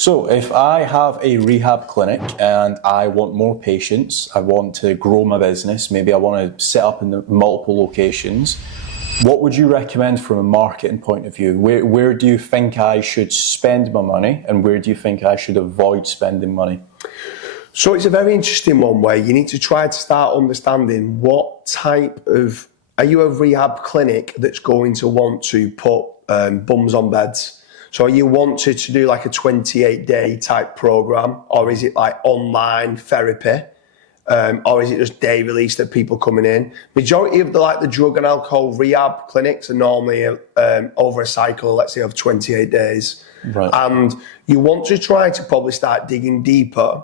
So if I have a rehab clinic and I want more patients, I want to grow my business, maybe I want to set up in multiple locations, what would you recommend from a marketing point of view? Where do you think I should spend my money and where do you think I should avoid spending money? So it's a very interesting one where you need to try to start understanding what type of, are you a rehab clinic that's going to want to put bums on beds? So you wanted to do like a 28-day type program, or is it like online therapy, or is it just day release that people coming in? Majority of the drug and alcohol rehab clinics are normally over a cycle, let's say, of 28 days. Right. And you want to try to probably start digging deeper.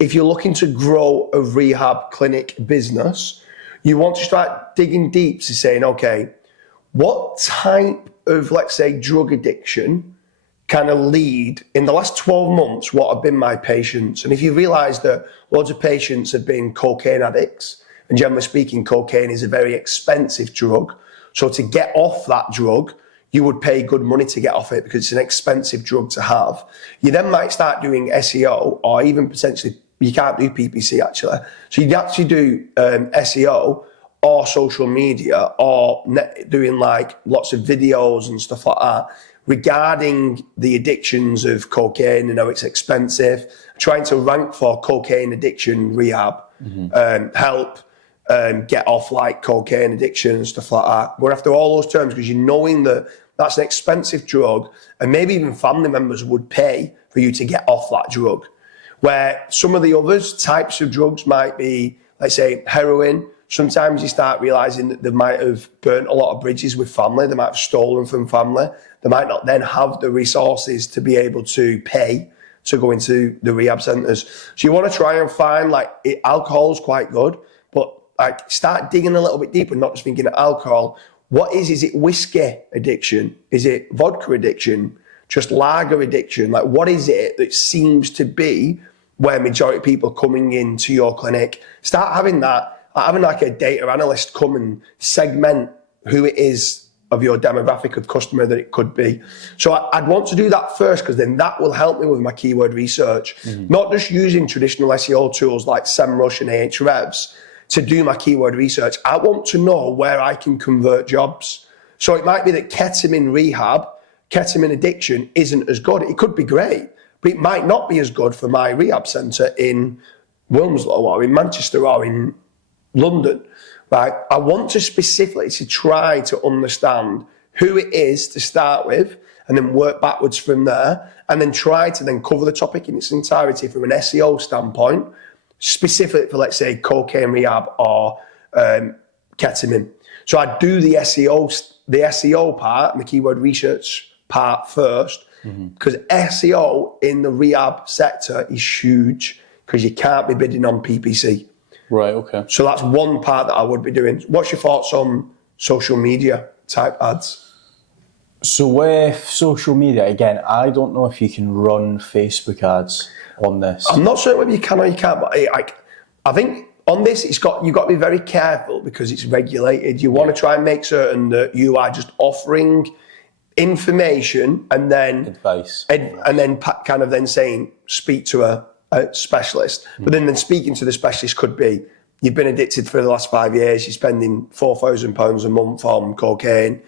If you're looking to grow a rehab clinic business, you want to start digging deep to saying, okay, what type of, let's say, drug addiction kind of lead in the last 12 months, what have been my patients? And if you realize that loads of patients have been cocaine addicts, and generally speaking, cocaine is a very expensive drug. So to get off that drug, you would pay good money to get off it because it's an expensive drug to have. You then might start doing SEO, or even potentially, you can't do PPC actually. So you'd actually do SEO or social media, or doing like lots of videos and stuff like that regarding the addictions of cocaine and how it's expensive, trying to rank for cocaine addiction rehab, help get off like cocaine addiction and stuff like that. We're after all those terms because you're knowing that that's an expensive drug, and maybe even family members would pay for you to get off that drug. Where some of the other types of drugs might be, let's say, heroin. Sometimes you start realizing that they might have burnt a lot of bridges with family. They might have stolen from family. They might not then have the resources to be able to pay to go into the rehab centres. So you want to try and find, alcohol's quite good, but start digging a little bit deeper, not just thinking of alcohol. What is it whiskey addiction? Is it vodka addiction? Just lager addiction? What is it that seems to be where majority of people coming into your clinic? Start having that. Having a data analyst come and segment who it is of your demographic of customer that it could be. So I'd want to do that first, because then that will help me with my keyword research. Not just using traditional SEO tools like SEMrush and Ahrefs to do my keyword research. I want to know where I can convert jobs. So it might be that ketamine rehab, ketamine addiction isn't as good. It could be great, but it might not be as good for my rehab centre in Wilmslow or in Manchester or in London, right? I want to specifically to try to understand who it is to start with, and then work backwards from there, and then try to then cover the topic in its entirety from an SEO standpoint, specific for, let's say, cocaine rehab or ketamine. So I do the SEO part and the keyword research part first, because SEO in the rehab sector is huge, because you can't be bidding on PPC. Right, okay. So that's one part that I would be doing. What's your thoughts on social media type ads? So with social media, again, I don't know if you can run Facebook ads on this. I'm not certain whether you can or you can't, but I think on this, you've got to be very careful because it's regulated. You want to try and make certain that you are just offering information and then advice, and then kind of then saying, speak to a specialist. But then speaking to the specialist could be, you've been addicted for the last 5 years, you're spending £4,000 a month on cocaine.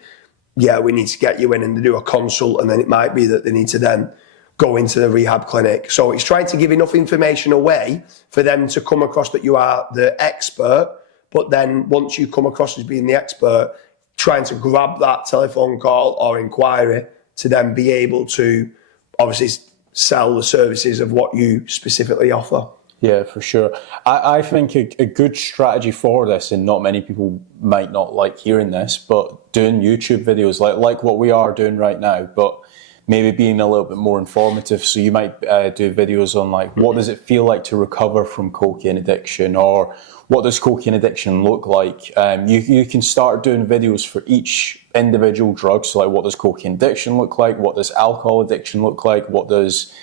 Yeah, we need to get you in and do a consult. And then it might be that they need to then go into the rehab clinic. So it's trying to give enough information away for them to come across that you are the expert. But then once you come across as being the expert, trying to grab that telephone call or inquiry to then be able to obviously sell the services of what you specifically offer. Yeah, for sure. I think a good strategy for this, and not many people might not like hearing this, but doing YouTube videos like what we are doing right now, but maybe being a little bit more informative. So you might do videos on what does it feel like to recover from cocaine addiction, or what does cocaine addiction look like? You can start doing videos for each individual drug. So what does cocaine addiction look like? What does alcohol addiction look like? What does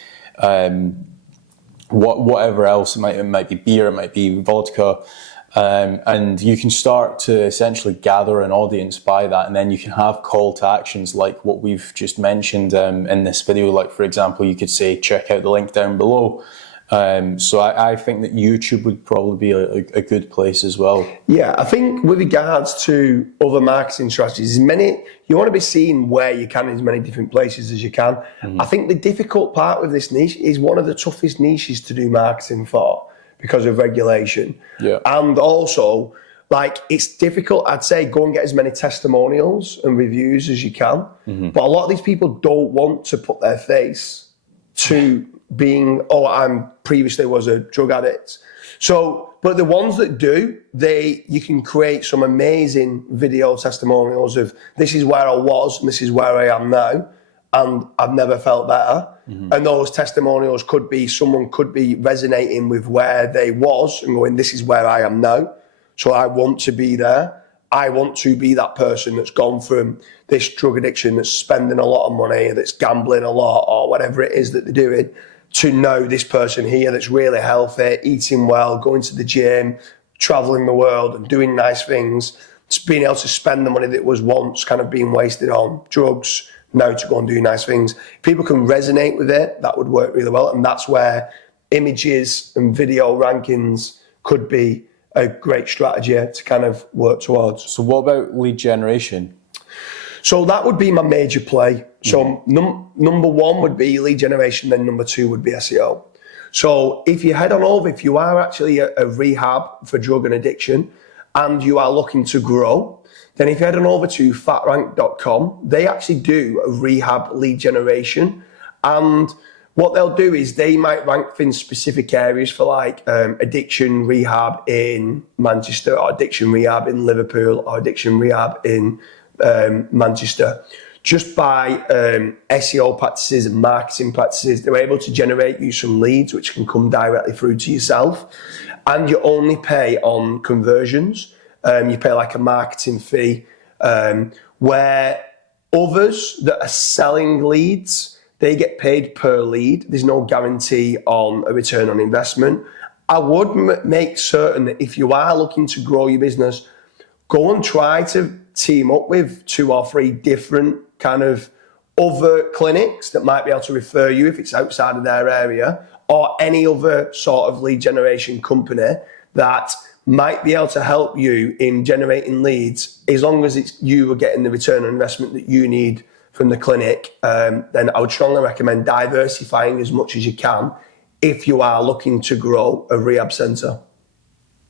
whatever else, it might be beer, it might be vodka. And you can start to essentially gather an audience by that, and then you can have call to actions like what we've just mentioned in this video. Like, for example, you could say, check out the link down below. So I think that YouTube would probably be a good place as well. Yeah, I think with regards to other marketing strategies, you want to be seen where you can in as many different places as you can. I think the difficult part with this niche is one of the toughest niches to do marketing for because of regulation. Yeah. And also, like, it's difficult. I'd say go and get as many testimonials and reviews as you can. But a lot of these people don't want to put their face to being, I'm previously was a drug addict. So, but the ones that do, you can create some amazing video testimonials of this is where I was and this is where I am now, and I've never felt better. And those testimonials could be, someone could be resonating with where they was and going, this is where I am now. So I want to be there. I want to be that person that's gone from this drug addiction, that's spending a lot of money, that's gambling a lot, or whatever it is that they're doing, to know this person here that's really healthy, eating well, going to the gym, traveling the world and doing nice things, just being able to spend the money that was once kind of being wasted on drugs, now to go and do nice things. People can resonate with it, that would work really well. And that's where images and video rankings could be a great strategy to kind of work towards. So what about lead generation? So that would be my major play. So number one would be lead generation, then number two would be SEO. So if you head on over, if you are actually a rehab for drug and addiction and you are looking to grow, then if you head on over to fatrank.com, they actually do a rehab lead generation. And what they'll do is they might rank in specific areas for like addiction rehab in Manchester, or addiction rehab in Liverpool, or addiction rehab in Manchester. Just by SEO practices and marketing practices, they're able to generate you some leads which can come directly through to yourself. And you only pay on conversions. You pay like a marketing fee, where others that are selling leads, they get paid per lead. There's no guarantee on a return on investment. I would make certain that if you are looking to grow your business, go and try to team up with 2 or 3 different kind of other clinics that might be able to refer you if it's outside of their area, or any other sort of lead generation company that might be able to help you in generating leads, as long as it's you are getting the return on investment that you need from the clinic. Then I would strongly recommend diversifying as much as you can if you are looking to grow a rehab centre.